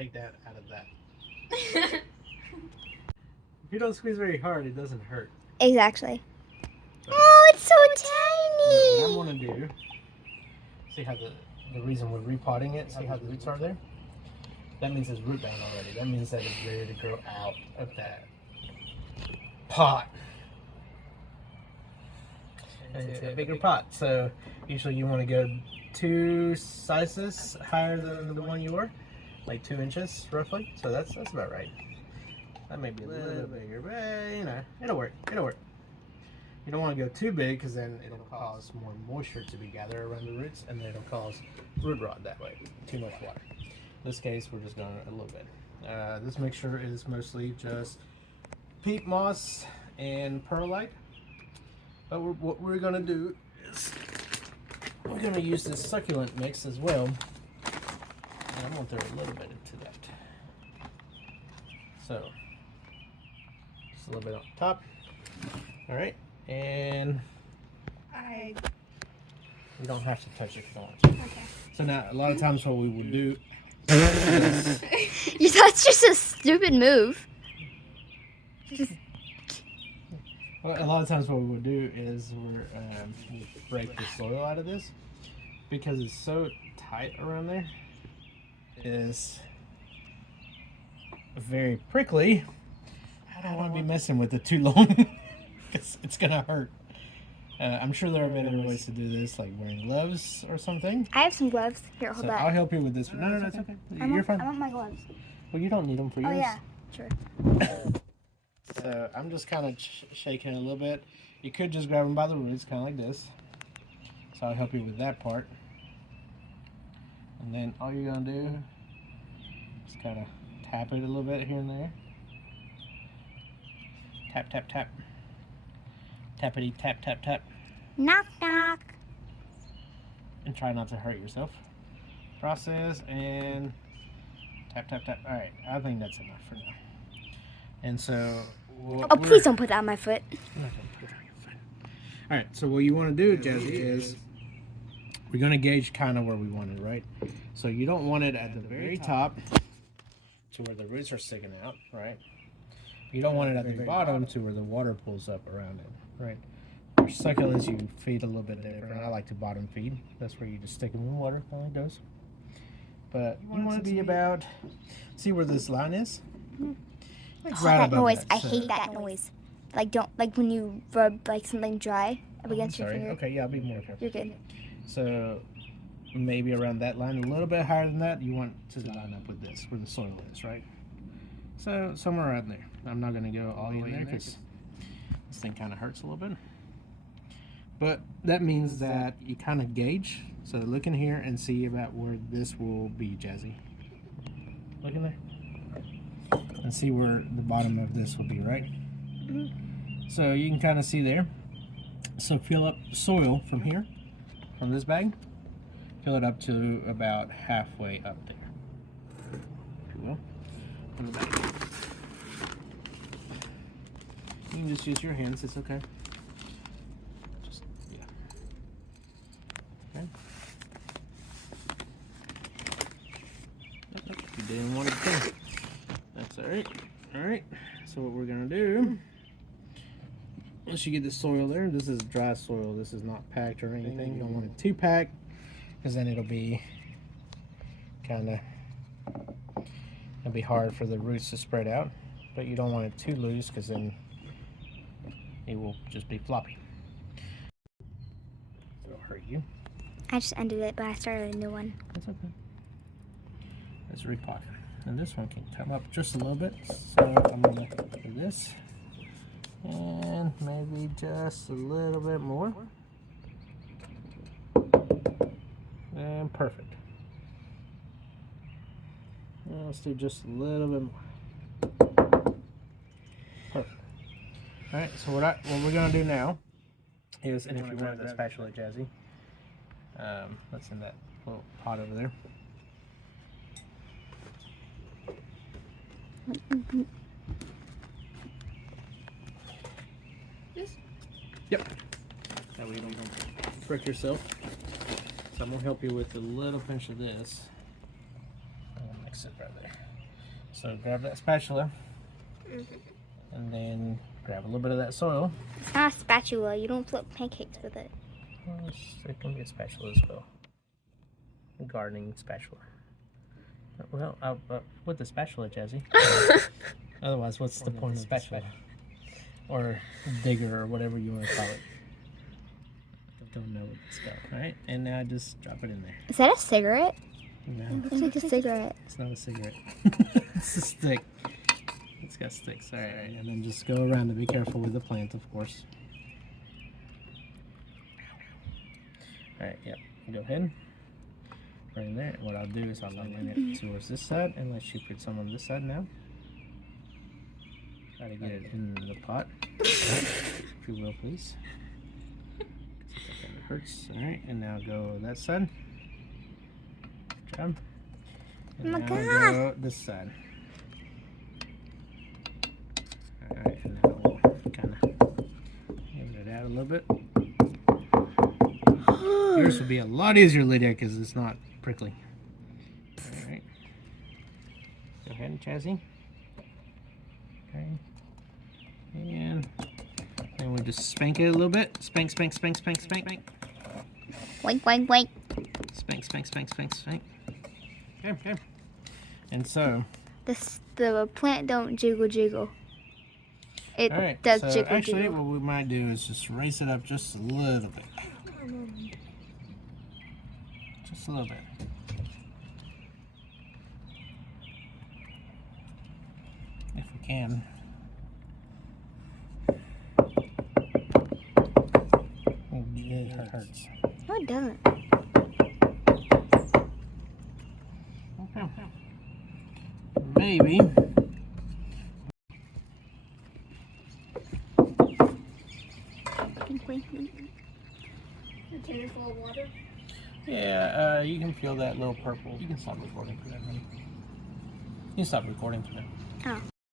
take that out of that. If you don't squeeze very hard, it doesn't hurt. Exactly. So, Oh, it's so tiny. what I'm going to do, see how the reason we're repotting it, see how the roots are there? That means it's root bound already. That means that it's ready to grow out of that pot. And it's a bigger pot, so usually you want to go 2 sizes higher than the one you were, like 2 inches roughly. So that's about right. That may be a little bit bigger, but you know, it'll work. It'll work. You don't want to go too big because then it'll cause more moisture to be gathered around the roots, and then it'll cause root rot that way. Too much water. In this case, we're just going a little bit. This mixture is mostly just peat moss and perlite. But what we're going to do is we're going to use this succulent mix as well. And I'm going to throw a little bit into that. So, just a little bit on top. All right. And you don't have to touch it if you don't want to. Okay. So now, a lot of times what we will do That's just a stupid move. Well, a lot of times what we would do is we break the soil out of this because it's so tight around there. It is very prickly. I don't want to be messing with it too long because it's gonna hurt. I'm sure there are better ways to do this, like wearing gloves or something. I have some gloves. Here, hold So that. I'll help you with this. No, it's okay. You're fine. I want my gloves. Well, you don't need them for yours. Oh yeah, sure. So I'm just kind of shaking it a little bit. You could just grab them by the roots, kind of like this. So I'll help you with that part. And then all you're going to do is kind of tap it a little bit here and there. Tap, tap, tap. Tappity, tap, tap, tap. Knock, knock. And try not to hurt yourself. Process and tap, tap, tap. All right, I think that's enough for now. And so... Oh, please don't put that on my foot. I'm not gonna put it on your foot. All right, so what you want to do, Jazzy, is we're going to gauge kind of where we want it, right? So you don't want it at the very top to where the roots are sticking out, right? You don't want it at the bottom to where the water pulls up around it, right? For succulents, you feed a little bit different. I like to bottom feed. That's where you just stick them in water while it goes. But you want it to be about, see where this line is? Oh, that noise. I hate that noise. Like when you rub like something dry up against your finger. Okay, yeah, I'll be more careful. You're good. So maybe around that line, a little bit higher than that, you want to line up with this, where the soil is, right? So somewhere around there. I'm not going to go all in there because this thing kind of hurts a little bit. But that means that you kind of gauge. So look in here and see about where this will be, Jazzy. Look in there. And see where the bottom of this will be, right? So you can kind of see there. So fill up soil from here, from this bag. Fill it up to about halfway up there. If you will. In the bag. You can just use your hands, it's okay. Just, yeah. Okay. You didn't want it to. That's alright. Alright. So what we're gonna do, once you get the soil there, this is dry soil. This is not packed or anything. You don't want it too packed because then it'll be hard for the roots to spread out. But you don't want it too loose because then it will just be floppy. It'll hurt you. I just ended it, but I started a new one. That's okay. Let's repot. And this one can come up just a little bit. So I'm going to do this. And maybe just a little bit more. And perfect. And let's do just a little bit more. Perfect. Alright, so what we're going to do now is, and if you want that spatula, Jazzy, that's in that little pot over there. Yes. Yep. That way you don't prick yourself. So I'm gonna help you with a little pinch of this. I'm gonna mix it right there. So grab that spatula, and then grab a little bit of that soil. It's not a spatula. You don't flip pancakes with it. Well, it can be a spatula as well. A gardening spatula. Well, with the spatula, Jazzy. Otherwise, what's the point of spatula? Or digger, or whatever you want to call it. I don't know what it's called. Alright, and now just drop it in there. Is that a cigarette? No, It looks like a cigarette. it's not a cigarette. It's a stick. It's got sticks. Alright, and then just go around it. Be careful with the plant, of course. Alright, yep. Go ahead. Right in there. What I'll do is I'll line it towards this side and let you put some on this side now. Try to get it in the pot. If you will, please. It hurts. Alright, and now go that side. Good job. And Oh my now God. go this side. Alright, and now we'll kind of give it out a little bit. Yours will be a lot easier, Lydia, because it's not prickly. Alright. Go ahead, Jazzy. Okay. And then we'll just spank it a little bit. Spank, spank, spank, spank, spank, spank. Wink, wink, wink. Spank, spank, spank, spank, spank. Okay, okay. And so. The plant don't jiggle jiggle. It Alright, does so jiggle actually jiggle. what we might do is just raise it up just a little bit. Just a little bit. If we can. It hurts. No, it doesn't. Okay. Maybe. Wink, wink, wink. Container full of water. Yeah, you can feel that little purple. You can stop recording for that, honey. You can stop recording for that. Oh.